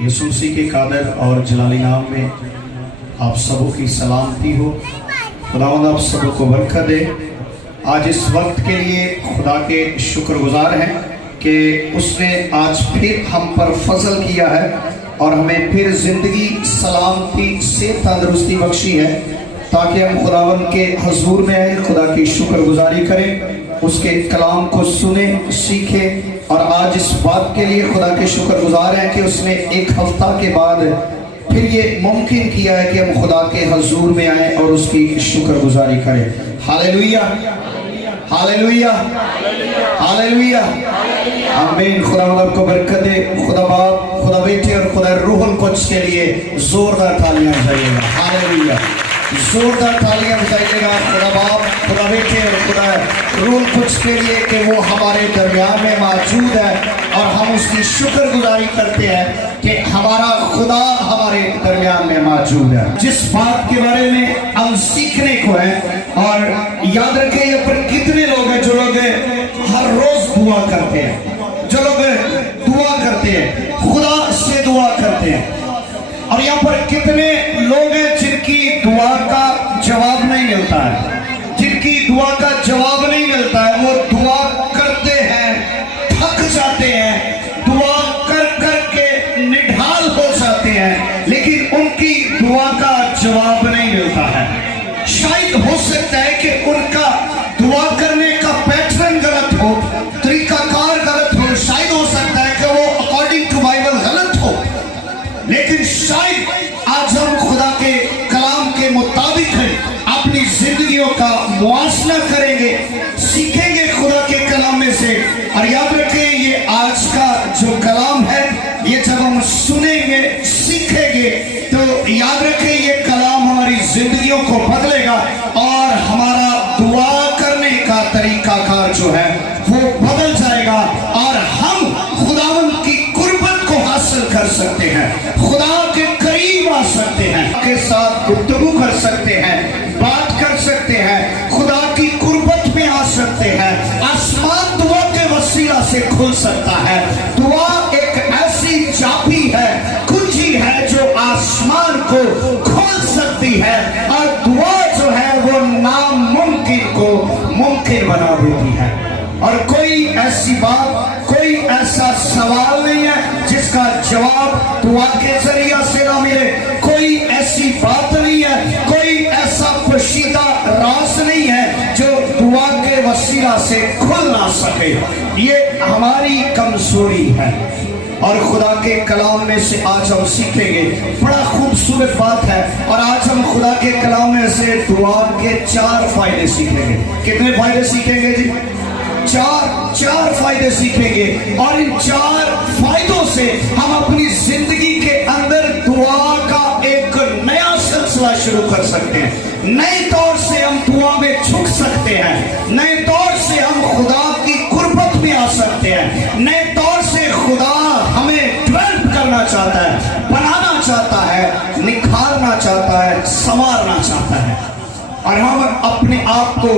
यीशु मसीह के कादर और जलाली नाम में आप सबों की सलामती हो। खुदावंद आप सबों को बरकत दे। आज इस वक्त के लिए खुदा के शुक्रगुजार हैं कि उसने आज फिर हम पर फजल किया है और हमें फिर ज़िंदगी, सलामती से तंदुरुस्ती बख्शी है ताकि हम खुदावंद के हजूर में आए, खुदा की शुक्रगुजारी करें, उसके कलाम को सुने, सीखें। और आज इस बात के लिए खुदा के शुक्रगुजार हैं कि उसने एक हफ्ता के बाद फिर ये मुमकिन किया है कि हम खुदा के हजूर में आए और उसकी शुक्रगुजारी करें। हालेलुया, हालेलुया, हालेलुया, आमीन। खुदा आपको बरकत दे। खुदा बाप, खुदा बेटे और खुदा रूहुल कुद्स के लिए जोरदार तालियां बजाइएगा। हालेलुया, जोरदार तालियां बजाइएगा खुदा बाप, खुदा बेटे और खुदा रूहुल कुद्स के लिए कि वो हमारे दरमियान में मौजूद है और हम उसकी शुक्रगुजारी करते हैं कि हमारा खुदा हमारे दरमियान में मौजूद है। जिस बात के बारे में हम सीखने को है, और याद रखें यहाँ पर कितने लोग हैं जो लोग हर रोज दुआ करते हैं, जो लोग दुआ करते हैं, खुदा से दुआ करते हैं। और यहाँ पर कितने लोग हैं जिनकी दुआ का जवाब नहीं मिलता है, जिनकी दुआ का जवाब नहीं मिलता है। वो दुआ करते हैं, थक जाते हैं, दुआ कर कर के निढाल हो जाते हैं, लेकिन उनकी दुआ का जवाब नहीं मिलता है। शायद हो सकता है कि उनका दुआ करने का पैटर्न गलत हो, तरीकाकार गलत हो, शायद हो सकता है कि वो अकॉर्डिंग टू बाइबल गलत हो, लेकिन शायद आज हम खुदा के कलाम के मुताबिक अपनी जिंदगियों का मुआसना करेंगे, सीखेंगे खुदा के कलाम में से। और याद रखें, ये आज का जो कलाम है, ये जब हम सुनेंगे, सीखेंगे, तो याद रखें ये कलाम हमारी जिंदगियों को बदलेगा और हमारा दुआ करने का तरीकाकार जो है वो बदल जाएगा और हम खुदावंद की कुर्बत को हासिल कर सकते हैं, खुदा के करीब आ सकते हैं, के साथ गुफ्तगू कर सकते हैं, बात कर सकते हैं, खुदा की कुर्बत में आ सकते हैं। आसमान दुआ के वसीला से खुल सकता है। दुआ एक ऐसी चाबी है, कुंजी है जो आसमान को खोल सकती है, और दुआ जो है वो नामुमकिन को मुमकिन बना देती है। और कोई ऐसी बात, कोई ऐसा सवाल नहीं है जिसका जवाब दुआ के जरिया से ना मिले। कोई ऐसी बात नहीं है, कोई ऐसा पोशीदा राज नहीं है जो दुआ के वसीला से खुल ना सके। ये हमारी कमजोरी है और खुदा के कलाम में से आज हम सीखेंगे। बड़ा खूबसूरत बात है। और आज हम खुदा के कलाम में से दुआ के 4 फायदे सीखेंगे। कितने फायदे सीखेंगे जी? चार फायदे सीखेंगे। और इन 4 फायदों से हम अपनी जिंदगी के अंदर दुआ का एक नया सिलसिला शुरू कर सकते हैं। नए तौर से हम दुआ में झुक सकते हैं, नए तौर से हम खुदा की कुर्बत में आ सकते हैं, नए तौर से खुदा हमें डेवलप करना चाहता है, बनाना चाहता है, निखारना चाहता है, संवारना चाहता है। और हम अपने आप को,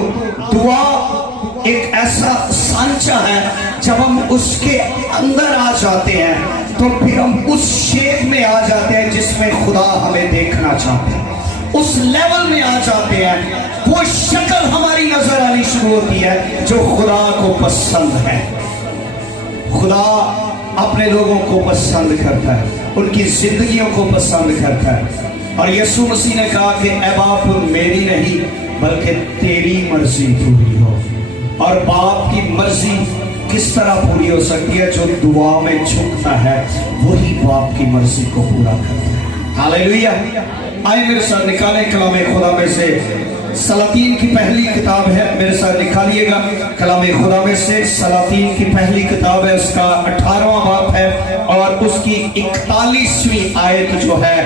दुआ एक ऐसा सांचा है, जब हम उसके अंदर आ जाते हैं तो फिर हम उस शेप में आ जाते हैं जिसमें खुदा हमें देखना चाहते हैं, उस लेवल में आ जाते हैं, वो शक्ल हमारी नजर आनी शुरू होती है जो खुदा को पसंद है। खुदा अपने लोगों को पसंद करता है, उनकी जिंदगियों को पसंद करता है। और यीशु मसीह ने कहा कि ऐ बाप, मेरी नहीं बल्कि तेरी मर्जी पूरी हो। और बाप की मर्जी किस तरह पूरी हो सकती है? जो दुआ में झुकता है वही बाप की मर्जी को पूरा करता है। हालेलुया। आए मेरे साथ निकालें कलाम खुदा में से सलातीन की पहली किताब है, मेरे साथ निकालिएगा कलाम खुदा में से सलातीन की पहली किताब है, उसका 18वां बाब है और उसकी 41वीं आयत जो है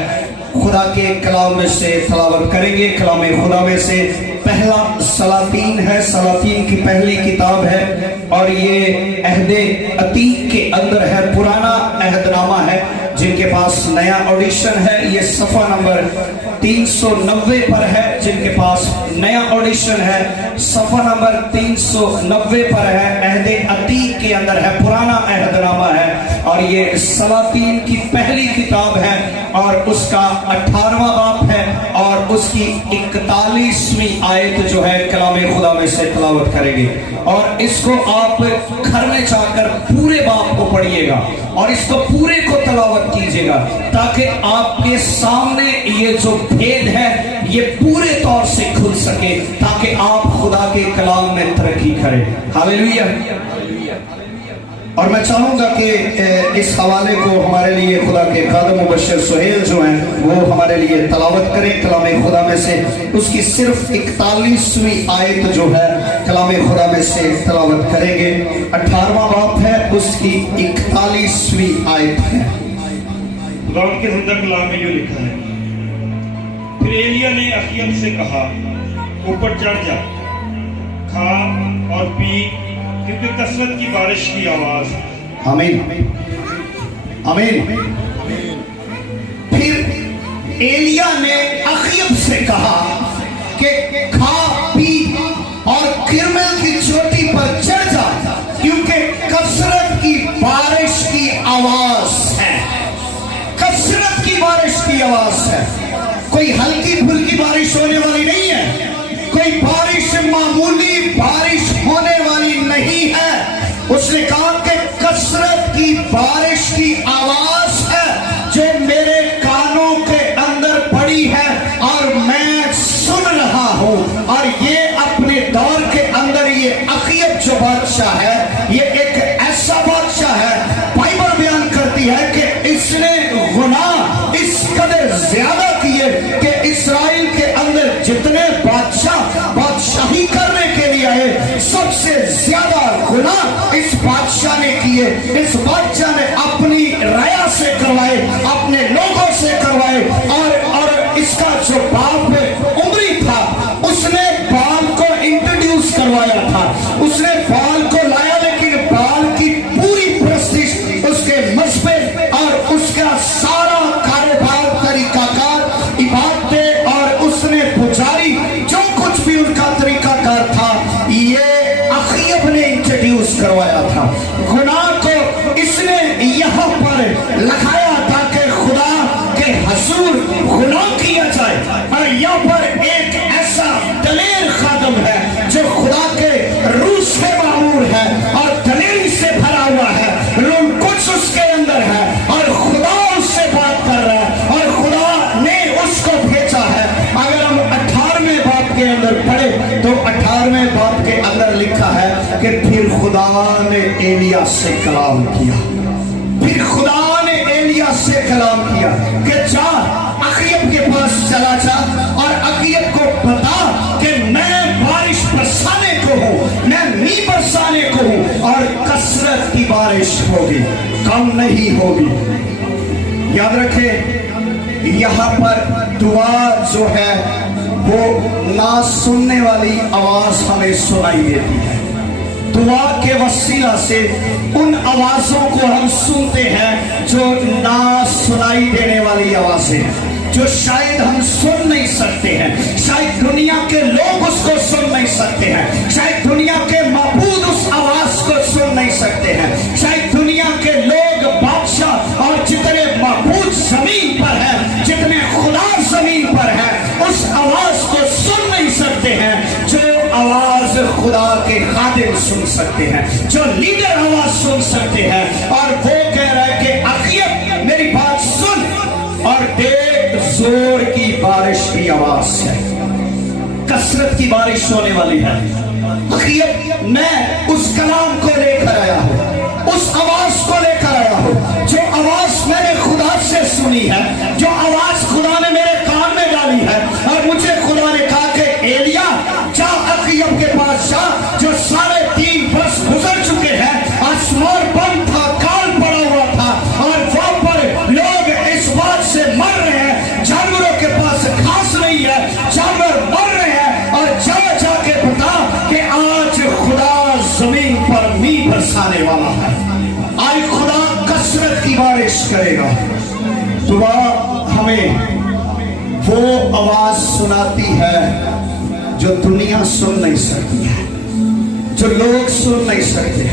खुदा के कलाम में से तलावत करेंगे। कलाम खुदा में से पहला सलातीन है, सलातीन की पहली किताब है और ये अहदे अतीक के अंदर है, पुराना अहदनामा है। जिनके पास नया ऑडिशन है, ये सफ़ा नंबर 390 पर है। जिनके पास नया ऑडिशन है सफ़ा नंबर 390 पर है। अहदे अतीक के अंदर है, पुराना अहदनामा है और ये सलातीन की पहली किताब है और उसका 18वां बाप है और उसकी 41वीं आयत जो है कलाम खुदा में से तिलावत करेंगे। और इसको आप घर में जाकर पूरे बाप को पढ़िएगा और इसको पूरे को तिलावत कीजिएगा ताकि आपके सामने ये जो भेद है ये पूरे तौर से खुल सके, ताकि आप खुदा के कलाम में तरक्की करें। हालेलुया। और मैं चाहूंगा कि इस हवाले को हमारे लिए खुदा के खादिम मुबश्शिर सुहेल जो हैं वो हमारे लिए तलावत करें कलाम खुदा में से। उसकी सिर्फ 41वीं आयत जो है कलाम खुदा में से तलावत करेंगे। 18वां बाप है, उसकी 41वीं आयत है। खुदा के जिंदा कलाम में जो लिखा है, फिर एलिया ने अखीयब से कहा, ऊपर चढ़ जा, खा और पी, क्योंकि कसरत की बारिश की आवाज है। आमीन आमीन। फिर एलिया ने अखीयब से कहा कि खा पी और किरमल की चोटी पर चढ़ जा, क्योंकि कसरत की बारिश की आवाज है। कसरत की बारिश की आवाज है। कोई हल्की फुल्की बारिश होने वाली नहीं है, कोई बारिश मामूली बारिश होने वाली नहीं है। उसने कहा कि कसरत की बारिश की आवाज है जो मेरे कानों के अंदर पड़ी है और मैं सुन रहा हूं। और ये अपने दौर के अंदर ये अखीयब जो बादशाह है ये एक ऐसा बादशाह है, बाइबल बयान करती है कि इसने गुनाह इस कदर ज्यादा किए कि इस्राएल के अंदर जितने बादशाही करने के लिए आए सबसे ज्यादा गुनाह इस बादशाह ने किए। इस बादशाह ने अपनी राया से करवाए, अपने लोगों से करवाए और इसका जो बाप उमरी था उसने बाल को इंट्रोड्यूस करवाया था, उसने बाल को लाया, लेकिन बाल की पूरी प्रस्तिश उसके मजबे और उसका सारा कारोबार तरीकाकार इबादतें और उसने पुजारी जो कुछ भी उनका तरीकाकार था ये अखीयब ने इंट्रोड्यूस करवाया था। गुनाह को इसने यहाँ पर लगाया ताकि खुदा के हजूर गुनाह किया जाए। और यहाँ पर एक ऐसा दलेर खादम है जो खुदा के रूह से मामूर है और दलेरी से भरा हुआ है, रूह कुछ उसके अंदर है और खुदा उससे बात कर रहा है और खुदा ने उसको भेजा है। अगर हम 18वें बाप के अंदर पढ़े तो 18वें बाप के अंदर लिखा है कि फिर खुदा ने एलिया से कलाम किया। फिर खुदा ने एलिया से कलाम किया कि जा अखीयब के पास चला जा और अखीयब को बता कि मैं बारिश बरसाने को हूँ, मैं मींह बरसाने को हूँ और कसरत की बारिश होगी, कम नहीं होगी। याद रखें यहाँ पर दुआ जो है वो ना सुनने वाली आवाज हमें सुनाई देती है। दुआ के वसीला से उन आवाजों को हम सुनते हैं जो ना सुनाई देने वाली आवाजें, जो शायद हम सुन नहीं सकते हैं, शायद दुनिया के लोग उसको सुन नहीं सकते हैं, शायद दुनिया के माबूद उस आवाज को सुन नहीं सकते हैं, शायद दुनिया के लोग बादशाह और जितने माबूद जमीन पर है, जितने खुदा जमीन पर है उस आवाज को सुन नहीं सकते हैं जो आवाज खुदा के खादिम सुन सकते हैं, जो लीडर आवाज सुन सकते हैं। और वो कह रहा है कि अखीयब मेरी बात सुन और देख जोर की बारिश की आवाज है, कसरत की बारिश होने वाली है। अखीयब मैं उस कलाम को लेकर आया हूँ, उस आवाज को लेकर आया हूँ जो आवाज मैंने खुदा से सुनी है, जो आवाज खुदा ने मेरे कान में डाली है। और मुझे खुदा ने कहा कि एलिया जा अखीयब के पास जा जो 3.5 वर्ष गुजर चुके हैं, आसमान बंद था, काल पड़ा हुआ था और वहां पर लोग इस बात से मर रहे हैं, जानवरों के पास घास नहीं है, जानवर मर रहे हैं। और जा जाके बता कि आज खुदा जमीन पर मींह बरसाने वाला है, आज खुदा कसरत की बारिश करेगा। दुआ हमें वो आवाज सुनाती है जो दुनिया सुन नहीं सकती है, जो लोग सुन नहीं सकते।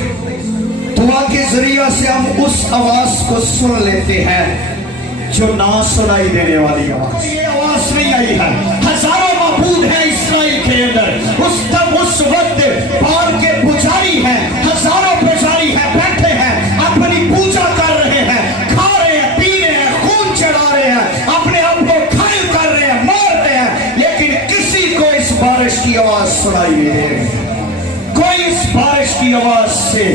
दुआ के जरिया से हम उस आवाज को सुन लेते हैं जो ना सुनाई देने वाली आवाज। ये आवाज नहीं आई है, हजारों माबूद है इसराइल के अंदर। उस वक्त बाल के पुजारी हैं, हजारों पुजारी हैं, बैठे हैं, अपनी पूजा कर रहे हैं, खा रहे हैं, पी रहे हैं, खून चढ़ा रहे हैं, अपने आप को घायल कर रहे हैं, मार रहे हैं, लेकिन किसी को इस बारिश की आवाज सुनाई नहीं दे रही। कोई इस बारिश की आवाज से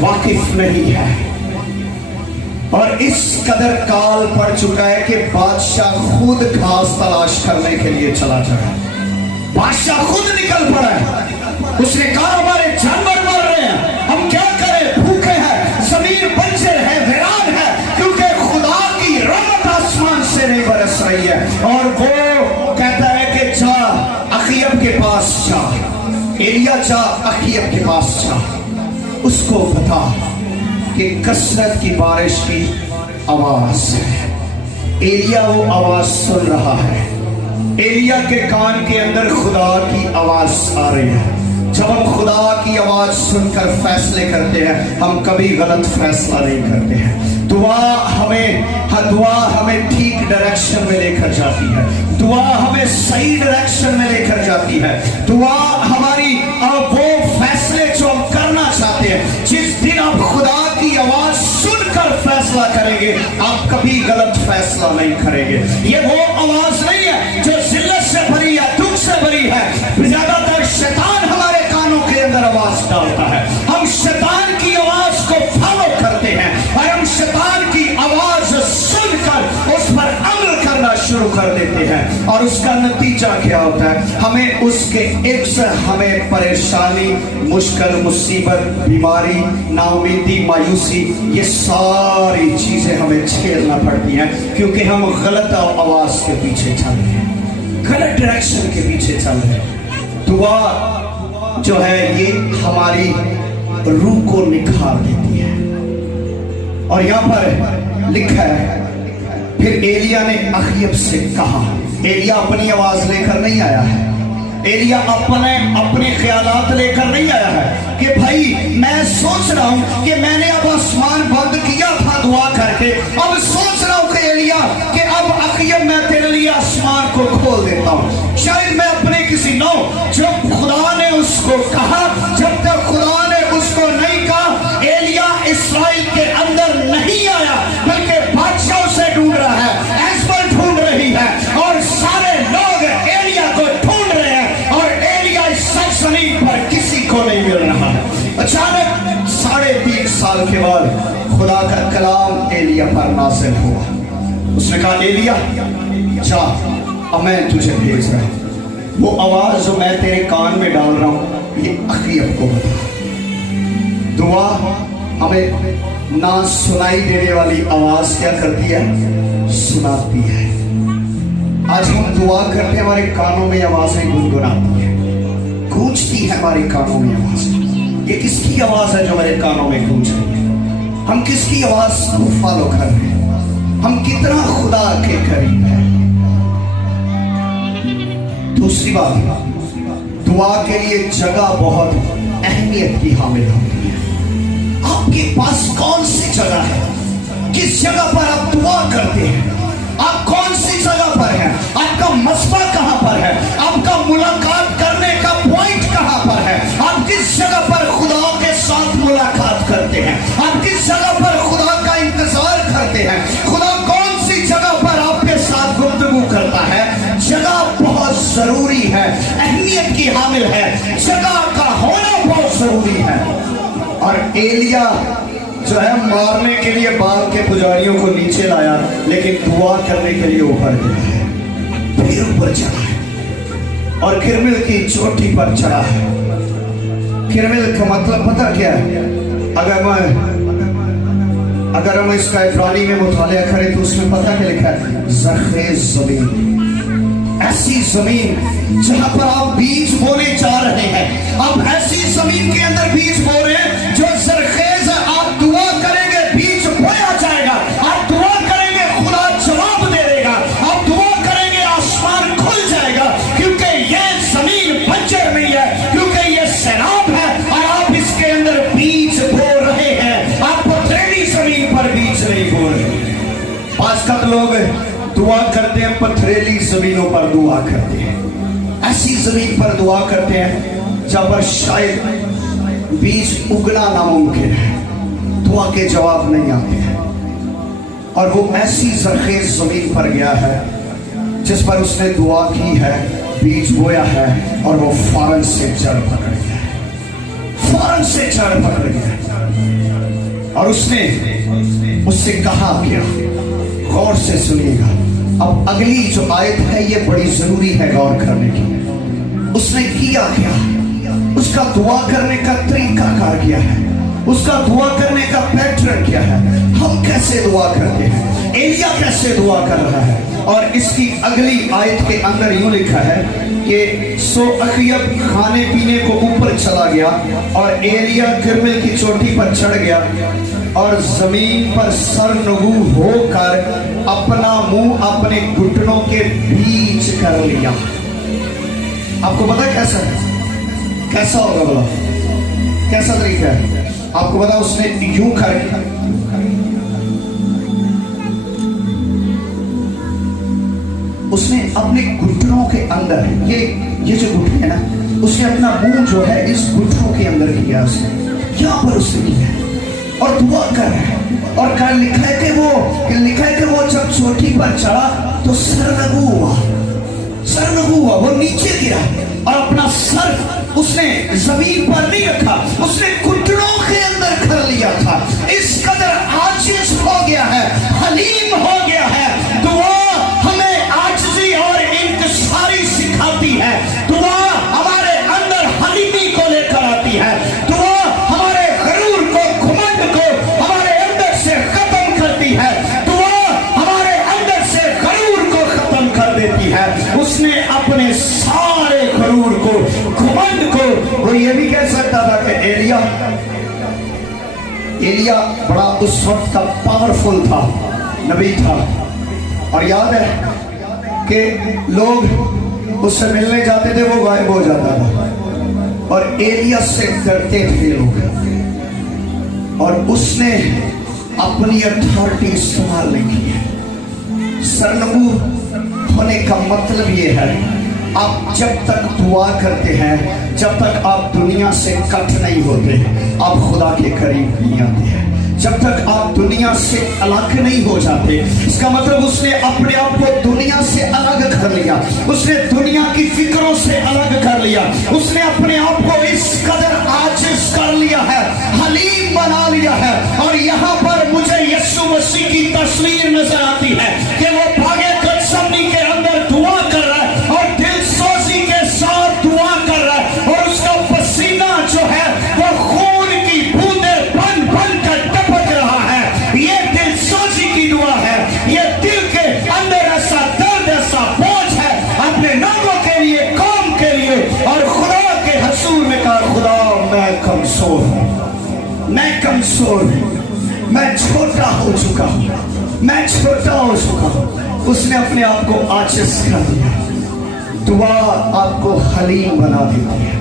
वाकिफ नहीं है। और इस कदर काल पड़ चुका है कि बादशाह खुद घास तलाश करने के लिए चला जाए। बादशाह खुद निकल पड़ा है। उसने कहा हमारे जानवर मर रहे हैं, हम क्या करें, भूखे हैं, जमीन बंजर है, वीरान है, क्योंकि खुदा की रहमत आसमान से नहीं बरस रही है। और वो कहता है कि जा अखीयब के पास जा, एलिया जा अखीयब के पास जा, उसको बता कि कसरत की बारिश की आवाज है। एलिया वो आवाज सुन रहा है। एलिया के कान के अंदर खुदा की आवाज आ रही है। जब हम खुदा की आवाज सुनकर फैसले करते हैं, हम कभी गलत फैसला नहीं करते हैं। दुआ हमें ठीक डायरेक्शन में लेकर जाती है। दुआ हमें सही डायरेक्शन में लेकर जाती है। दुआ हमारी वो फैसले जो हम करना चाहते हैं, जिस दिन आप खुदा की आवाज सुनकर फैसला करेंगे, आप कभी गलत फैसला नहीं करेंगे। ये वो आवाज नहीं है जो जिल्लत से भरी है, दुख से भरी है। ज्यादातर शैतान हमारे कानों के अंदर आवाज डालता है, हम शैतान की आवाज को फॉलो करते हैं और हम शैतान की आवाज सुनकर उस पर अमल करना शुरू कर देते हैं। और उसका नतीजा क्या होता है? हमें उसके एक से हमें परेशानी, मुश्किल, मुसीबत, बीमारी, नाउमीदी, मायूसी, ये सारी चीजें हमें झेलना पड़ती हैं, क्योंकि हम गलत आवाज के पीछे चल रहे हैं, गलत डायरेक्शन के पीछे चल रहे हैं। दुआ जो है ये हमारी रूह को निखार देती है। और यहाँ पर लिखा है, फिर एलिया ने अखीयब से कहा। एलिया अपनी आवाज लेकर नहीं आया है, एलिया अपने ख्यालात लेकर नहीं आया है कि भाई मैं सोच रहा हूं कि मैंने अब आसमान बंद किया था दुआ करके, अब सोच रहा हूं कि एलिया कि अब अखीयब मैं तेरे लिए आसमान को खोल देता हूं। शायद मैं अपने किसी नौ, जब खुदा ने उसको कहा, जब तक खुदा ने उसको नहीं कहा, एलिया इसराइल के अंदर नहीं आया, बल्कि बादशाह से ढूंढ रहा है, एस्पर ढूंढ रही है, और सारे लोग एलिया को ढूंढ रहे हैं, और एलिया इस सरजमीन पर किसी को नहीं मिल रहा है। अचानक 3.5 साल के बाद खुदा का कलाम एलिया पर नाज़िल हुआ। उसने कहा, एलिया जा, अब मैं तुझे भेज रहा हूं। वो आवाज जो मैं तेरे कान में डाल रहा हूं, ये अखीयब को बता। दुआ हमें ना सुनाई देने वाली आवाज क्या करती है? सुनाती है। आज हम दुआ करते हैं, हमारे कानों में आवाजें गुनगुनाती है, गूंजती है हमारे कानों में आवाज। ये किसकी आवाज है जो मेरे कानों में गूंज रही है? हम किसकी आवाज को फॉलो कर रहे हैं? हम कितना खुदा के करीब हैं? दूसरी बात, दुआ के लिए जगह बहुत अहमियत की हामिल होती है। आपके पास कौन सी जगह है? किस जगह पर आप दुआ करते हैं? आप कौन सी जगह पर हैं? आपका मसबा कहां पर है? आपका मुलाकात करने का पॉइंट कहां पर है? आप किस जगह पर खुदा के साथ मुलाकात करते हैं? आप किस जगह पर खुदा का इंतजार करते हैं? खुदा कौन सी जगह पर आपके साथ गुफ्तगू करता है? जगह बहुत जरूरी है, अहमियत की हामिल है, जगह का होना बहुत जरूरी है। और एलिया जो है मारने के लिए बाल के पुजारियों को नीचे लाया, लेकिन दुआ करने के लिए ऊपर गया है, फिर ऊपर चढ़ा है और किरमिल की चोटी पर चढ़ा है। किरमिल का मतलब पता क्या है? अगर हम इसका इब्रानी में मुतालिया करें तो उसमें पता क्या लिखा है? ज़रख़ेज़ ज़मीन, ऐसी जमीन जहां पर आप बीज बोने जा रहे हैं। आप ऐसी जमीन के अंदर बीज बो रहे हैं जो ज़रख़ेज़ है। आप दुआ करेंगे, बीज बोया जाएगा। आप दुआ करेंगे, खुदा जवाब दे देगा। आप दुआ करेंगे, वक्त लोग दुआ करते हैं, पथरीली जमीनों पर दुआ करते हैं, ऐसी जमीन पर दुआ करते हैं जहां पर शायद बीज उगना नामुमकिन है, दुआ के जवाब नहीं आते हैं। और वो ऐसी जरखेज जमीन पर गया है जिस पर उसने दुआ की है, बीज बोया है और वो फौरन से जड़ पकड़ गया है, फौरन से जड़ पकड़ गया है। और उससे कहा क्या, गौर से सुनिएगा। अब अगली जो आयत है ये बड़ी जरूरी है गौर करने की। उसने किया क्या, उसका दुआ करने का तरीका कार क्या है, उसका दुआ करने का पैटर्न क्या है, हम कैसे दुआ करते हैं, एलिया कैसे दुआ कर रहा है। और इसकी अगली आयत के अंदर यूं लिखा है कि सो अखयब खाने पीने को ऊपर चला गया और एलिया गिरमिल की चोटी पर चढ़ गया और जमीन पर सरनगू होकर अपना मुंह अपने घुटनों के बीच कर लिया। आपको पता है कैसा है, कैसा होगा बोला, कैसा तरीका है आपको पता। उसने यूं कर उसने अपने घुटनों के अंदर ये जो घुटने है ना, उसने अपना मुंह जो है इस घुटनों के अंदर किया, उसने यहाँ पर उसने किया और दुआ कर रहा है। और कल लिखा है कि वो जब चोटी पर चढ़ा तो सरनगू हुआ, वो नीचे गिरा और अपना सर उसने जमीन पर नहीं रखा, उसने घुटनों के अंदर कर लिया था। इस कदर आजिज हो गया है, हलीम हो गया है। दुआ हमें आजिजी और इंकिसारी सिखाती है, दुआ हमारे अंदर हलीमी को लेकर आती है, दुआ हमारे गरूर को, घमंड को हमारे अंदर से खत्म करती है, दुआ हमारे अंदर से गरूर को खत्म कर देती है। उसने अपने सारे गरूर को, घमंड को, वो ये भी कह सकता था कि एलिया बड़ा उस वक्त का पावरफुल था, नबी था। और याद है कि लोग उससे मिलने जाते थे, वो गायब हो जाता था और एलिया से डरते थे लोग। और उसने अपनी अथॉरिटी इस्तेमाल नहीं की है। सरनगू होने का मतलब ये है, आप जब तक दुआ करते हैं, जब तक आप दुनिया से कट नहीं होते, आप खुदा के करीब नहीं आते हैं। जब तक आप दुनिया से अलग नहीं हो जाते, इसका मतलब उसने अपने आप को दुनिया से अलग कर लिया, उसने दुनिया की फिक्रों से अलग कर लिया, उसने अपने आप को इस कदर आजिज कर लिया है, हलीम बना लिया है। और यहाँ पर मुझे यीशु मसीह की तस्वीर नजर आती है कि वो भागे गतसमनी के अंदर दुआ कर रहा है और दिलसोजी के साथ दुआ कर रहा है और उसका पसीना जो है वो खून की बूंदें बन बन कर टपक रहा है। ये दिलसोजी की दुआ है, ये दिल के अंदर ऐसा दर्द, ऐसा बोझ है अपने लोगों के लिए, कौम के लिए। और खुदा के हजूर में कहा, खुदा मैं कमजोर हूँ, मैं कमजोर हूँ, मैं छोटा हो चुका हूँ, मैं छोटा हो चुका हूँ। उसने अपने आप को आजिज कर दिया। दुआ आपको हलीम बना देती है,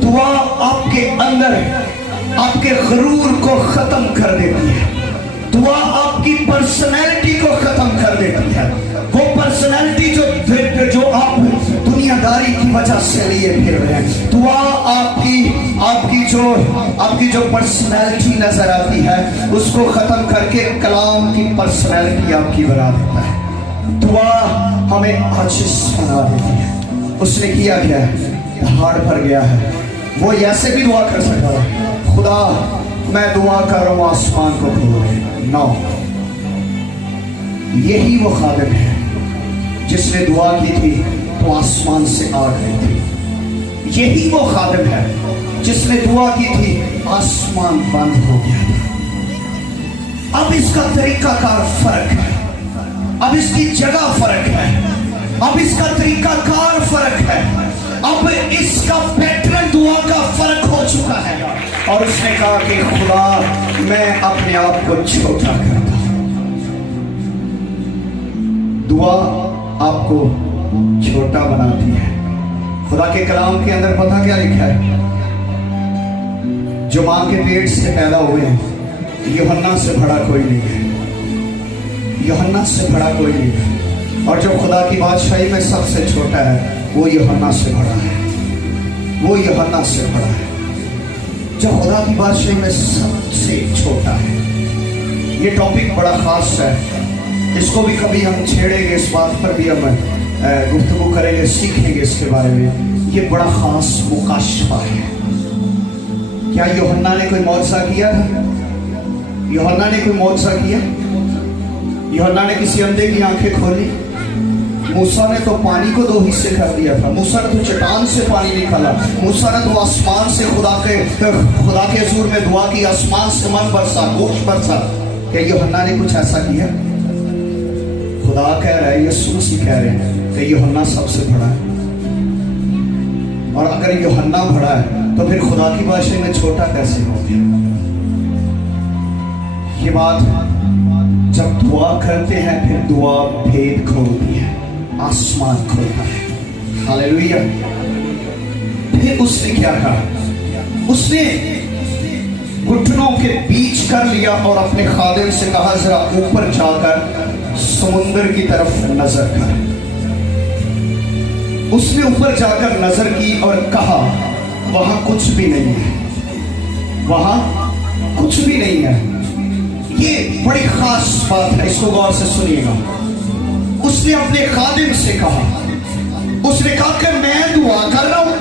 दुआ आपके अंदर आपके गरूर को खत्म कर देती है, दुआ आपकी पर्सनैलिटी को खत्म कर देती है। वो पर्सनैलिटी जो आप दुनियादारी की वजह से लिए फिर रहे हैं, दुआ आपकी जो पर्सनैलिटी नजर आती है उसको खत्म करके कलाम की पर्सनैलिटी आपकी बना देता है। दुआ हमें आजिज बना देती है। उसने किया क्या है, पहाड़ पर गया है। वो ऐसे भी दुआ कर सकता है, खुदा मैं दुआ कर रहा हूं आसमान को खोल दे। नौ, यही वो खालिद है जिसने दुआ की थी तो आसमान से आग आई थी। यही वो खालिद है जिसने दुआ की थी, आसमान बंद हो गया था। अब इसका तरीकाकार फर्क है, अब इसकी जगह फर्क है, अब इसका तरीकाकार फर्क है, अब इसका पैटर्न दुआ का फर्क हो चुका है। और उसने कहा कि खुदा मैं अपने आप को छोटा करता हूं। दुआ आपको छोटा बनाती है। खुदा के कलाम के अंदर पता क्या लिखा है, जो मां के पेट से पैदा हुए हैं यूहन्ना से बड़ा कोई नहीं है, यूहन्ना से बड़ा कोई नहीं है। और जो खुदा की बादशाही में सबसे छोटा है वो यूहन्ना से बड़ा है, वो यूहन्ना से बड़ा है। जो खुदा की बादशाही में सबसे छोटा है। ये टॉपिक बड़ा खास है, इसको भी कभी हम छेड़ेंगे, इस बात पर भी हम गुफ्तगू करेंगे, सीखेंगे इसके बारे में। ये बड़ा खास मुकाशफा है। क्या यूहन्ना ने कोई मौजज़ा किया था? यूहन्ना ने कोई मौजज़ा किया? यूहन्ना ने किसी अंधे की आंखें खोली? मूसा ने तो पानी को 2 हिस्से कर दिया था। मूसा ने तो चट्टान से पानी निकाला। मूसा ने तो आसमान से खुदा के हुजूर में दुआ की, आसमान से मन बरसा, गोश्त बरसा। क्या यूहन्ना ने कुछ ऐसा किया? खुदा कह रहा है, यीशु मसीह कह रहे हैं कि यूहन्ना सबसे बड़ा है। और अगर यूहन्ना बड़ा है तो फिर खुदा की बादशाही में छोटा कैसे हो गया? ये बात जब दुआ करते हैं फिर दुआ भेद खोलती है, आसमान खोलता है। हालेलुया। फिर उसने क्या कहा? उसने घुटनों के बीच कर लिया और अपने खादिम से कहा, जरा ऊपर जाकर समुद्र की तरफ नजर कर। उसने ऊपर जाकर नजर की और कहा, वहां कुछ भी नहीं है, वहां कुछ भी नहीं है। ये बड़ी खास बात है, इसको गौर से सुनिएगा। उसने अपने खादिम से कहा, उसने कहा कि मैं दुआ कर रहा हूं,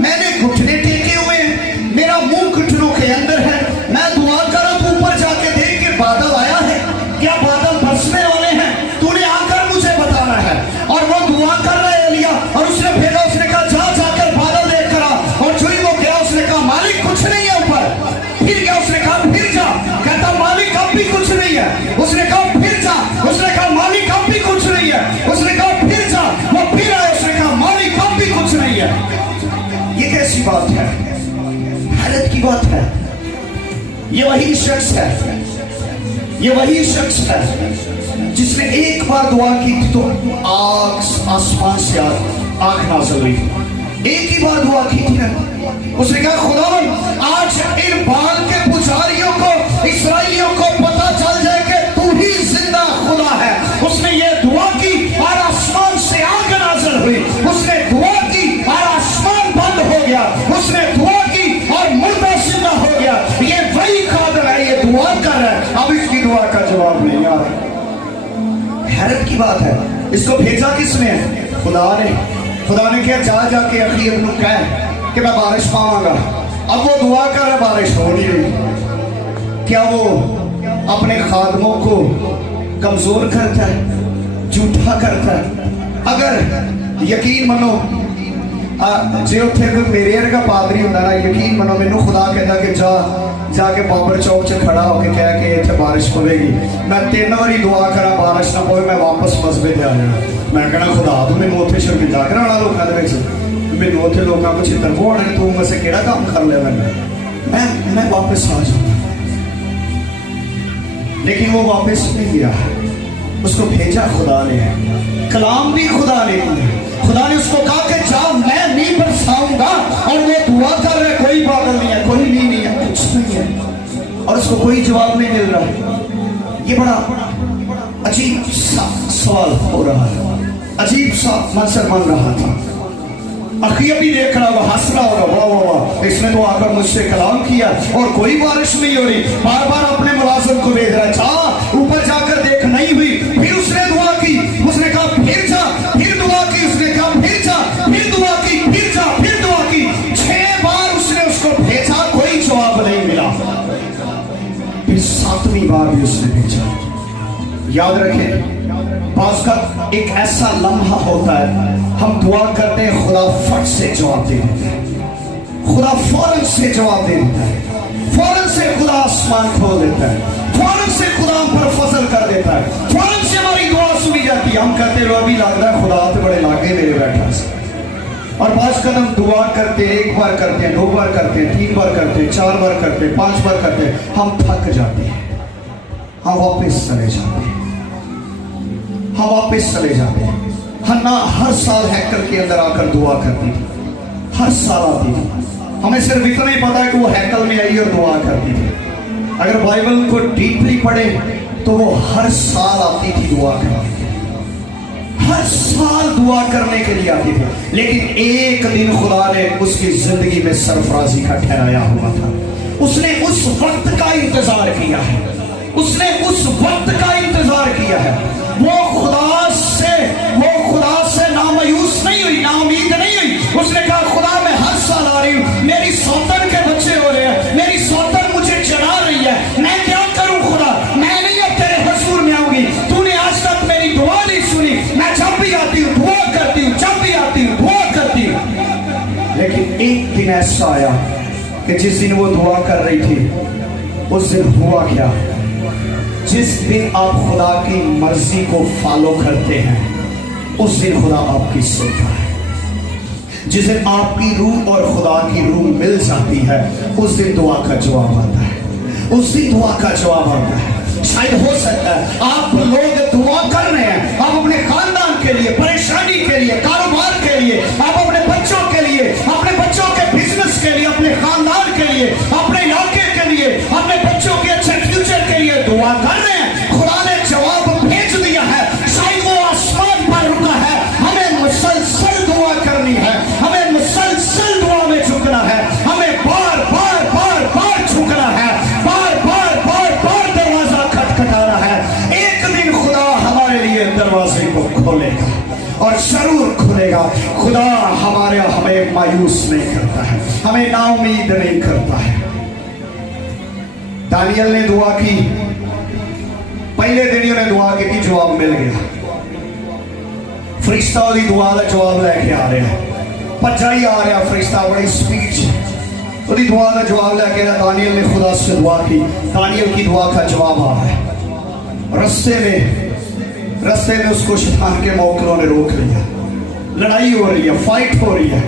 मैंने घुटने टेके हुए हैं, मेरा मुंह घुटनों के अंदर है, मैं दुआ कर रहा हूं। ऊपर जाके देख के बादल आया है, क्या बादल बरसने वाले हैं? तूने आकर मुझे बताना है। और वो दुआ कर रहा है एलिया, और उसने भेजा, उसने कहा जा जाकर बादल देख कर आ। और जो ही वो गया, उसने कहा मालिक कुछ नहीं है ऊपर। फिर गया, उसने कहा फिर जा, कहता मालिक अब भी कुछ नहीं है। उसने कहा फिर जा, उसने कहा मालिक अब भी कुछ नहीं है। उसने कहा फिर जा, वो फिर आया, उसने कहा मालिक अब भी कुछ नहीं है। ये कैसी बात है? हैरत की बात है। ये वही शख्स है, ये वही शख्स है जिसने एक बार दुआ की थी तो आग, आसमान से आग नाज़िल हुई। एक ही बार दुआ की थी ना। उसने कहा खुदावन, आज इन बाल के पुजारियों को, इस्राएलियों को पता चल जाए कि तू ही जिंदा खुदा है। उसने ये दुआ की और आसमान से आग नाज़िल हुई। उसने दुआ की और आसमान बंद हो गया। उसने दुआ की और मुर्दा जिंदा हो गया। ये वही कादिर है, ये दुआ कर रहा है। अब इसकी दुआ का जवाब नहीं आ रहा। हैरत की बात है। इसको भेजा किसने? खुदा ने। खुदा ने क्या जा जाके अखी इब्न कह कि मैं बारिश पाऊंगा। अब वो दुआ कर रहा, बारिश हो नहीं रही। क्या वो अपने खादमों को कमजोर करता है, झूठा करता है? अगर यकीन मनो, जे उत्थे कोई मेरे वर्गा पादरी होंदा ना, यकीन मनो मैनू खुदा कहता कि जाके बाबर चौक च खड़ा होके कह के इत्थे बारिश पवेगी, मैं 3 बारी दुआ करा बारिश ना पवे, मैं वापस मसबे ते आ जाना। मैं कहना खुदा तू मैनू उत्थे शर्मिंदा कराना लोकां दे विच, मैनू उत्थे लोकां को छितर पवाने, तू मुझसे केड़ा काम कर लिया मैं वापस आ जाऊंगा। लेकिन वो वापस नहीं गया, उसको भेजा खुदा ने। कलाम भी खुदा ने दिया। खुदा ने उसको कहा कि जा, मैं नींव बरसाऊंगा। और वो दुआ कर रहे, कोई बादल नहीं है, कोई नींव नहीं है, कुछ नहीं है, और उसको कोई जवाब नहीं मिल रहा। ये बड़ा अजीब सा सवाल हो रहा है, अजीब सा मंजर बन रहा था। अखिया भी देख रहा होगा, हंस रहा होगा, वाह वाह वाह, इसने तो आकर मुझसे कलाम किया और कोई बारिश नहीं हो रही। बार बार अपने मुलाजिम को भेज रहा है, जा ऊपर जाकर देख, नहीं हुई। फिर उसने दुआ की, उसने कहा फिर जा, फिर दुआ की, उसने कहा फिर जा, फिर दुआ की, फिर जा, फिर दुआ की। 6 बार उसने उसको भेजा, कोई जवाब नहीं मिला। फिर 7वीं बार भी उसने भेजा। याद रखें, बाज़ का एक ऐसा लम्हा होता है, हम दुआ करते हैं, खुदा फट से जवाब दे देता है। खुदा फौरन से जवाब दे देता है, फौरन से खुदा आसमान खोल देता है, फौरन से खुदा हम पर फसल कर देता है, फौरन से हमारी दुआ सुनी जाती है। हम कहते रहो अभी लगता है खुदा तो बड़े लागे मेरे बैठा से। और बाज़ का हम दुआ करते हैं, 1 बार करते हैं, 2 बार करते हैं, 3 बार करते हैं, 4 बार करते हैं, 5 बार करते हैं, हम थक जाते हैं, हम वापस चले जाते हैं, हम वापस चले जाते हैं। हन्ना हर साल हैकल के अंदर आकर दुआ करती थी, हर साल आती थी। हमें सिर्फ इतना ही पता है कि वो हैकल में आई और दुआ करती थी। अगर बाइबल को डीपली पढ़े तो वो हर साल आती थी दुआ करने, हर साल दुआ करने के लिए आती थी। लेकिन एक दिन खुदा ने उसकी जिंदगी में सरफराजी का ठहराया हुआ था। उसने उस वक्त का इंतजार किया है, उसने उस वक्त का इंतजार किया है। वो खुदा से ना मायूस नहीं हुई, ना उम्मीद नहीं हुई। उसने कहा खुदा मैं हर साल आ रही हूँ, मेरी सौतन के बच्चे हो रहे हैं, मेरी सौतन मुझे चढ़ा रही है, मैं क्या करूं खुदा, मैं नहीं अब तेरे हुजूर में आऊंगी। तूने आज तक मेरी दुआ नहीं सुनी, मैं जब भी आती हूँ दुआ करती हूँ, जब भी आती हूँ दुआ करती हूँ। लेकिन एक दिन ऐसा आया कि जिस दिन वो दुआ कर रही थी, उस दिन हुआ क्या, जिस दिन आप खुदा की मर्जी को फॉलो करते हैं उस दिन खुदा आपकी सुनता है। जिस दिन आपकी रूह और खुदा की रूह मिल जाती है उस दिन दुआ का जवाब आता है, उस दिन दुआ का जवाब आता है। शायद हो सकता है आप लोग दुआ कर रहे हैं, आप अपने खानदान के लिए, परेशानी के लिए, कारोबार के लिए, आप अपने बच्चों के लिए, अपने बच्चों के बिजनेस के लिए, अपने खानदान के लिए, अपने इलाके के लिए, अपने बच्चों के अच्छे फ्यूचर के लिए दुआ कर रहे हैं। खुदा ने जवाब भेज दिया है, शायद वो आसमान पर रुका है। हमें मुसलसल दुआ करनी है, हमें मुसलसल दुआ में झुकना है, हमें बार बार बार बार झुकना है, बार बार बार बार दरवाजा खटखटाना है। एक दिन खुदा हमारे लिए दरवाजे को खोलेगा और जरूर खुलेगा। खुदा हमें मायूस नहीं करता है, हमें नाउमीद नहीं करता है। दानियल ने दुआ की, पहले दिन उन्हें दुआ की थी, जवाब मिल गया। फरिश्ता उसकी दुआ का जवाब लेके आ रहा है, भज्जा ही आ रहा फरिश्ता बड़ी स्पीड से उसकी दुआ का जवाब लेके आ रहा। दानियल ने खुदा से दुआ की, दानियल की दुआ का जवाब आ रहा है। रस्ते में उसको शैतान के मौकरों ने रोक लिया, लड़ाई हो रही है, फाइट हो रही है,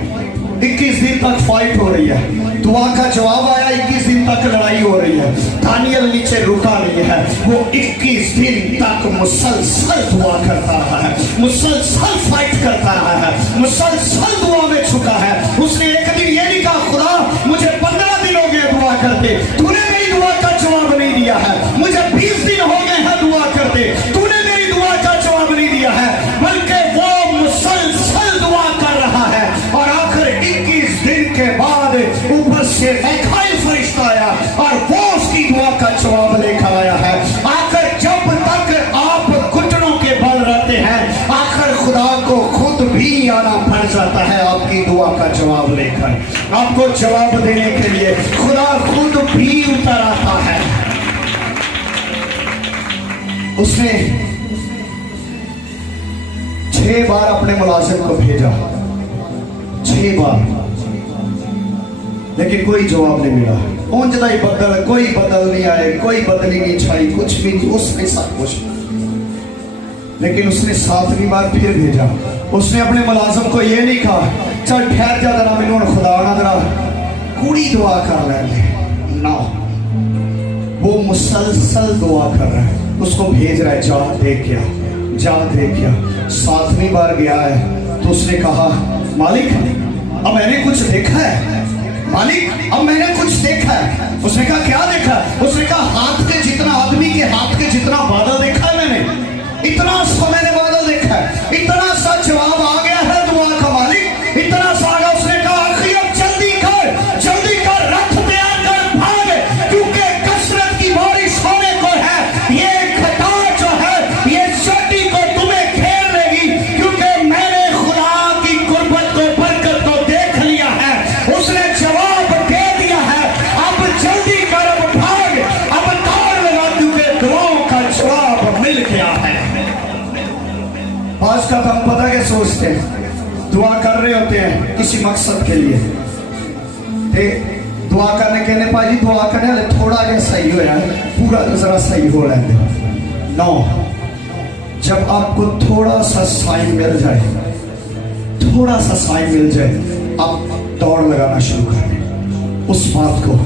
21 दिन तक फाइट हो रही है। दुआ का जवाब आया, 21 दिन तक लड़ाई हो रही है। दानियल नीचे रुका नहीं है, वो 21 दिन तक मुसलसल दुआ करता रहा है, मुसलसल फाइट करता रहा है, मुसलसल दुआ में झुका है। उसने एक दिन ये नहीं कहा खुदा मुझे 15 दिन हो गए दुआ करते, तूने मेरी दुआ का जवाब नहीं दिया है, मुझे 20 दिन हो गए हैं दुआ करते, तूने मेरी दुआ का जवाब नहीं दिया है, बल्कि वो मुसलसल दुआ कर रहा है। और आखिर 21 दिन के बाद ऊपर से मिखाईल फरिश्ता आया और वो उसकी दुआ का जवाब लेकर आया है। आखिर जब तक आप घुटनों के बल रहते हैं, आखिर खुदा को खुद भी आना पड़ जाता है आपकी दुआ का जवाब लेकर। आपको जवाब देने के लिए खुदा खुद भी उतर आता है। उसने 6 बार अपने मुलाजिम को भेजा, 6 बार, लेकिन कोई जवाब नहीं मिला। ऊंचदा ही बदल, कोई बदल नहीं आए, कोई बदली नहीं छाई, कुछ भी नहीं, उसने सब कुछ। लेकिन उसने 7वीं बार फिर भेजा। उसने अपने मुलाजिम को ये नहीं कहा चल ठहर जा जरा, मैनू खुदा ना जरा कुड़ी दुआ कर लेंगे ना, वो मुसलसल दुआ कर रहा है, उसको भेज रहा है जा देख क्या, जा देख क्या। 7वीं बार गया है तो उसने कहा मालिक अब मैंने कुछ देखा है, मालिक अब मैंने कुछ देखा है। उसने कहा क्या देखा? उसने कहा हाथ के जितना, आदमी के हाथ के जितना बादल देखा है मैंने, इतना सा मैंने बादल देखा है, इतना सा जवाब आ गया है दुआ का मालिक, इतना सा आ गया। उसने कहा आखिर अब जल्दी कर, रथ तैयार कर, भाग, क्योंकि कसरत की बारिश होने को है। ये घटा जो है ये चोटी को तुम्हें घेर लेगी, क्योंकि मैंने खुदा की कुर्बत को, बरकत को देख लिया है। उसने जवाब दे दिया है, अब जल्दी कर, अब भाग, अब दौड़ लगा, क्योंकि दुआओं का जवाब मिल गया है। आज का हम पता क्या सोचते हैं, दुआ कर रहे होते हैं किसी मकसद के लिए, दुआ करने के लिए भाजी दुआ करने वाले थोड़ा जहा सही होया, पूरा जरा सही हो लेंगे। नो, जब आपको थोड़ा सा साइन मिल जाए, थोड़ा सा साइन मिल जाए, आप दौड़ लगाना शुरू कर दें उस बात को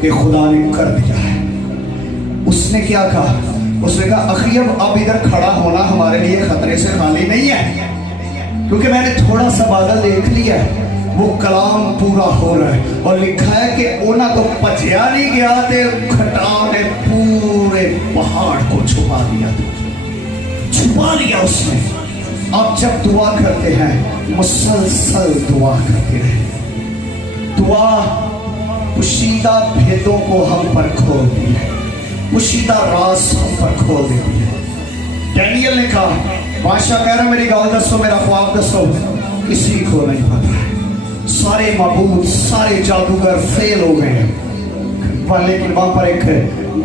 कि खुदा ने कर दिया है। उसने क्या कहा? उसने कहा अखियब अब इधर खड़ा होना हमारे लिए खतरे से खाली नहीं है, क्योंकि मैंने थोड़ा सा बादल देख लिया है, वो कलाम पूरा हो रहा है। और लिखा है कि उन्हें तो भजिया नहीं गया, घटा ने पूरे पूरे पहाड़ को छुपा दिया था, छुपा लिया उसने। आप जब दुआ करते हैं मुसलसल दुआ करते रहे। दुआ पुशीदा भेदों को हम पर खोल दी है, पुशीदा राज हम पर खोल देती है। डैनियल ने कहा, बादशाह कह रहा मेरी गाल दसो, मेरा ख्वाब दसो, किसी को नहीं पता है। सारे माबूद, सारे जादूगर फेल हो गए हैं, लेकिन वहां पर एक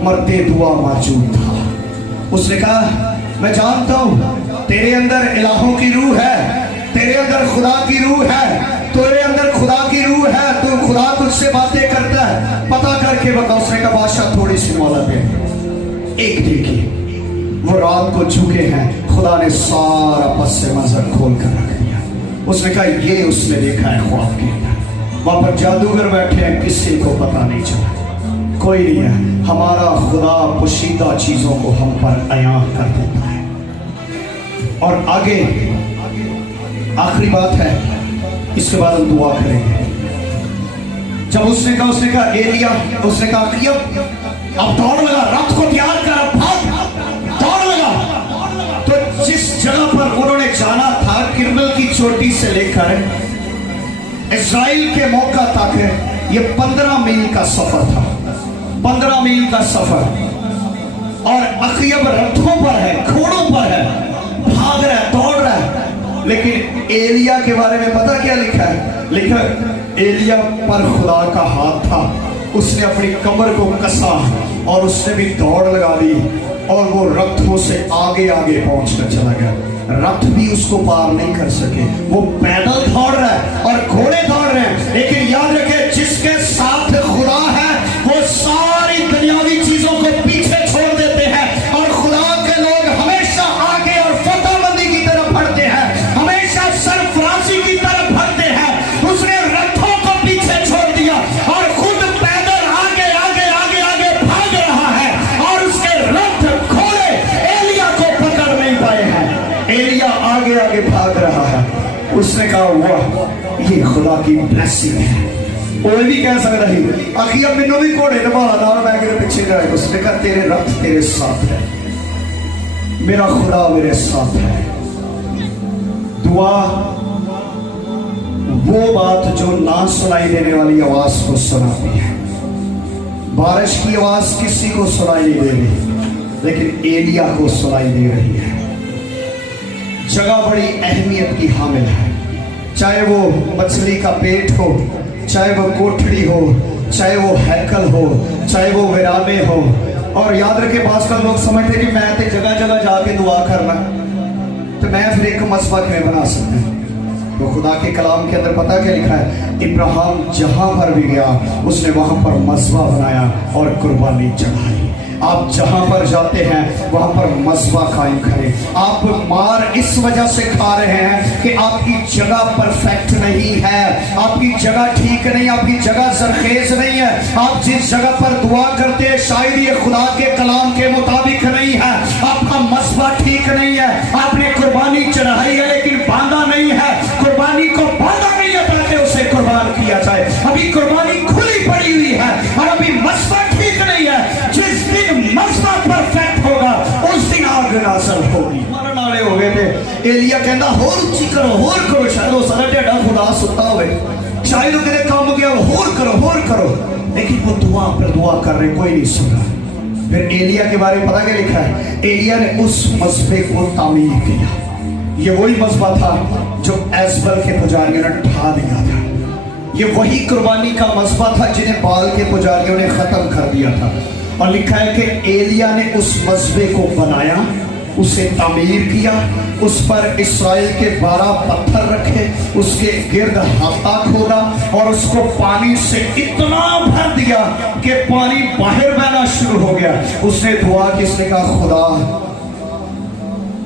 मर्दे दुआ मौजूद था। उसने कहा, मैं जानता हूं तेरे अंदर इलाहों की रूह है, तेरे अंदर खुदा की रूह है, तेरे अंदर खुदा की रूह है, तू खुदा तुझसे बातें करता है, पता करके बता। उसने कहा, बादशाह थोड़ी सी मोहलत दे, एक देखिए। वो रात को झुके हैं, खुदा ने सारा पस मंजर खोल कर रख दिया। उसने कहा, ये उसने देखा है ख्वाब के अंदर। वहां पर जादूगर बैठे हैं, किसी को पता नहीं चला, कोई नहीं है। हमारा खुदा पोशीदा चीजों को हम पर अयां कर देता है। और आगे आखिरी बात है, इसके बाद हम दुआ करेंगे। जब उसने कहा एलिया, उसने कहा कि अब दौड़ लगा, रथ को तैयार कर, भाग, दौड़ लगा। तो जिस जगह पर उन्होंने जाना था, किरमल की चोटी से लेकर इस्राइल के मौका तक, ये 15 मील का सफर था, 15 मील का सफर। और अखियब रथों पर है, घोड़ों पर है, भाग रहा है, दौड़ रहा है। लेकिन एलिया के बारे में पता क्या लिखा है? लिखा एलिया पर खुदा का हाथ था, उसने अपनी कमर को कसा और उसने भी दौड़ लगा दी और वो रथों से आगे आगे पहुंचकर चला गया। रथ भी उसको पार नहीं कर सके, वो पैदल दौड़ रहा है और घोड़े दौड़ रहे हैं। लेकिन याद रखे, जिसके साथ खुदा है वो सारी दुनियावी चीजों को पीछे छोड़ देते हैं और खुदा के लोग हमेशा आगे और फतहमंदी की तरफ बढ़ते हैं, हमेशा सरफराजी की तरफ बढ़ते हैं। उसने रथों को पीछे छोड़ दिया और खुद पैदल आगे आगे आगे आगे भाग रहा है और उसके रथ घोड़े एलिया को पकड़ नहीं पाए हैं। एलिया आगे आगे भाग रहा है। उसने कहा, वाह, ये खुदा की ब्लेसिंग है। वो भी कह सकता है, अखिया मैनू भी घोड़े नभाना और मैं तेरे पीछे जाए। उसने कहा, तेरे रथ तेरे साथ है, मेरा खुदा मेरे साथ है। दुआ वो बात जो ना सुनाई देने वाली आवाज को सुनाती है। बारिश की आवाज किसी को सुनाई नहीं दे रही, लेकिन एलिया को सुनाई दे रही है। जगह बड़ी अहमियत की हामिल है, चाहे वो मछली का पेट हो, चाहे वो कोठड़ी हो, चाहे वो हैकल हो, चाहे वो विरामे हो। और याद रखे, पास का लोग समझते कि मैं तो जगह जगह जाके दुआ करना, तो मैं फिर एक मसबा क्यों बना सकते हैं? तो खुदा के कलाम के अंदर पता क्या लिखा है? इब्राहिम जहां पर भी गया उसने वहां पर मसबा बनाया और कुर्बानी चढ़ाई। आप जहां पर जाते हैं वहां पर मसबा कायम करें। आप मार इस वजह से खा रहे हैं कि आपकी जगह परफेक्ट नहीं है, आपकी जगह ठीक नहीं, आपकी जगह सरखेज नहीं है। आप जिस जगह पर दुआ करते हैं शायद ये खुदा के कलाम के मुताबिक नहीं है, आपका मसबा ठीक नहीं है। आपने कुर्बानी चढ़ाई है लेकिन बांधा नहीं है, कुर्बानी को बांधा नहीं है ताकि उसे कुर्बान किया जाए। अभी कुर्बानी खुली पड़ी हुई है और अभी मसबा ठीक नहीं है। जिस दिन मसबा परफेक्ट होगा उस दिन आग नाज़िल होगी। मरन वाले हो गए थे, एलिया कहता होर उच्ची करो, होर करो। शायद वो सारा ढेडा खुदा सुता हुए, शायद वो तेरे काम गया, होर करो, होर करो। लेकिन वो दुआ पर दुआ कर रहे, कोई नहीं सुन रहा। फिर एलिया के बारे में पता क्या लिखा है? एलिया ने उस मसबे को तामीर किया। ये वही मसबा था जो एजबल के पुजारियों ने ढा दिया था। ये वही कुर्बानी का मसबा था जिन्हें बाल के पुजारियों ने खत्म कर दिया था। और लिखा है कि एलिया ने उस मसबे को बनाया, उसे तामीर किया, उस पर इस्राएल के 12 पत्थर रखे, उसके गिर्द हाथा खोदा और उसको पानी से इतना भर दिया कि पानी बाहर बहना शुरू हो गया। उसने दुआ की, उसने कहा, खुदा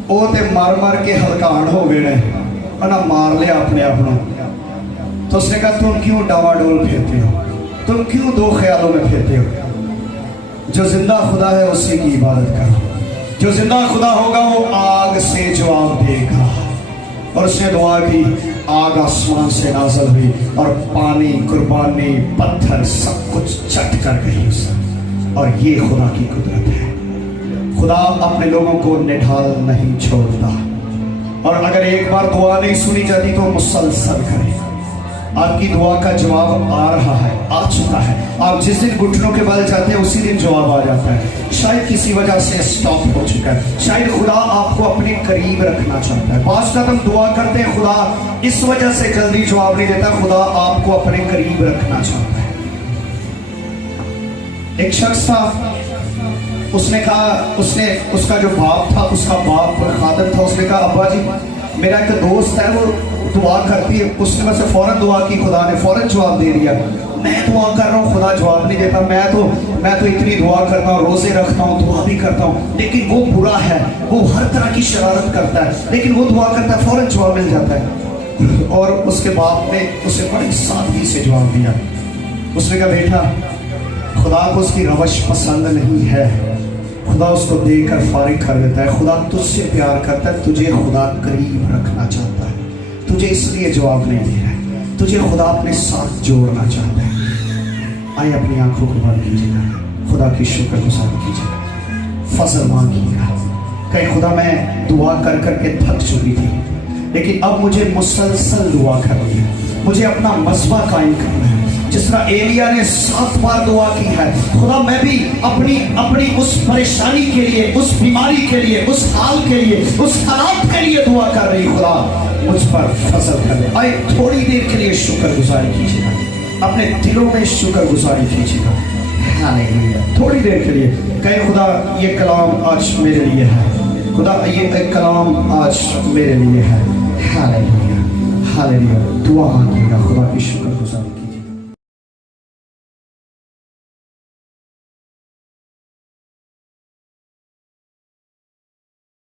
वो ते मार मार के हलकान हो गए ने, ना मार लिया अपने आप को। तो उसने कहा, तुम क्यों डावाडोल फिरते हो, तुम क्यों दो ख्यालों में फिरते हो? जो जिंदा खुदा है उसी की इबादत करो, जो जिंदा खुदा होगा वो आग से जवाब देगा। और उसने दुआ की, आग आसमान से नाज़िल हुई और पानी, कुर्बानी, पत्थर सब कुछ चट कर गई उससे। और ये खुदा की कुदरत है। خدا اپنے لوگوں کو نڈھال نہیں چھوڑتا، اور اگر ایک بار دعا نہیں سنی جاتی تو مسلسل کرے۔ آپ کی دعا کا جواب آ رہا ہے، آ چکا ہے۔ آپ جس دن گھٹنوں کے بل جاتے ہیں اسی دن جواب آ جاتا ہے۔ شاید کسی وجہ سے سٹاپ ہو چکا ہے، شاید خدا آپ کو اپنے قریب رکھنا چاہتا ہے۔ بعض اوقات ہم دعا کرتے ہیں خدا اس وجہ سے جلدی جواب نہیں دیتا، خدا آپ کو اپنے قریب رکھنا چاہتا ہے۔ ایک شخص تھا، اس نے کہا، اس کا جو باپ تھا، اس کا باپ خادم تھا، اس نے کہا ابا جی میرا ایک دوست ہے وہ دعا کرتی ہے، اس نے مجھ سے فوراً دعا کی، خدا نے فوراً جواب دے دیا۔ میں دعا کر رہا ہوں خدا جواب نہیں دیتا، میں تو اتنی دعا کرتا ہوں، روزے رکھتا ہوں، دعا بھی کرتا ہوں، لیکن وہ برا ہے، وہ ہر طرح کی شرارت کرتا ہے، لیکن وہ دعا کرتا ہے فوراً جواب مل جاتا ہے۔ اور اس کے باپ نے اسے بڑی سادگی سے جواب دیا۔ اس نے کہا بیٹا خدا کو اس کی روش پسند نہیں ہے، خدا اس کو دے کر فارغ کر دیتا ہے۔ خدا تجھ سے پیار کرتا ہے، تجھے خدا قریب رکھنا چاہتا ہے، تجھے اس لیے جواب نہیں دے رہا ہے، تجھے خدا اپنے ساتھ جوڑنا چاہتا ہے۔ آئے اپنی آنکھوں کو بند کیجیے گا، خدا کی شکر گزاری کیجیے گا، فضل مانگیے گا۔ کہ خدا میں دعا کر کر کے تھک چکی تھی، لیکن اب مجھے مسلسل دعا کرنی ہے، مجھے اپنا مذبح قائم کرنا ہے۔ جس طرح ایلیا نے 7 بار دعا کی ہے، خدا میں بھی اپنی اس پریشانی کے لیے، اس بیماری کے لیے، اس حال کے لیے، اس حالات کے لیے دعا کر رہی، خدا مجھ پر فضل کر دے۔ آئے تھوڑی دیر کے لیے شکر گزاری کیجیے گا، اپنے دلوں میں شکر گزاری کیجیے گا۔ ہاللیلویا، تھوڑی دیر کے لیے کہیں خدا یہ کلام آج میرے لیے ہے، خدا یہ کلام آج میرے لیے ہے۔ ہاللیلویا ہاللیلویا، دعا مانگیے گا، خدا کی شکر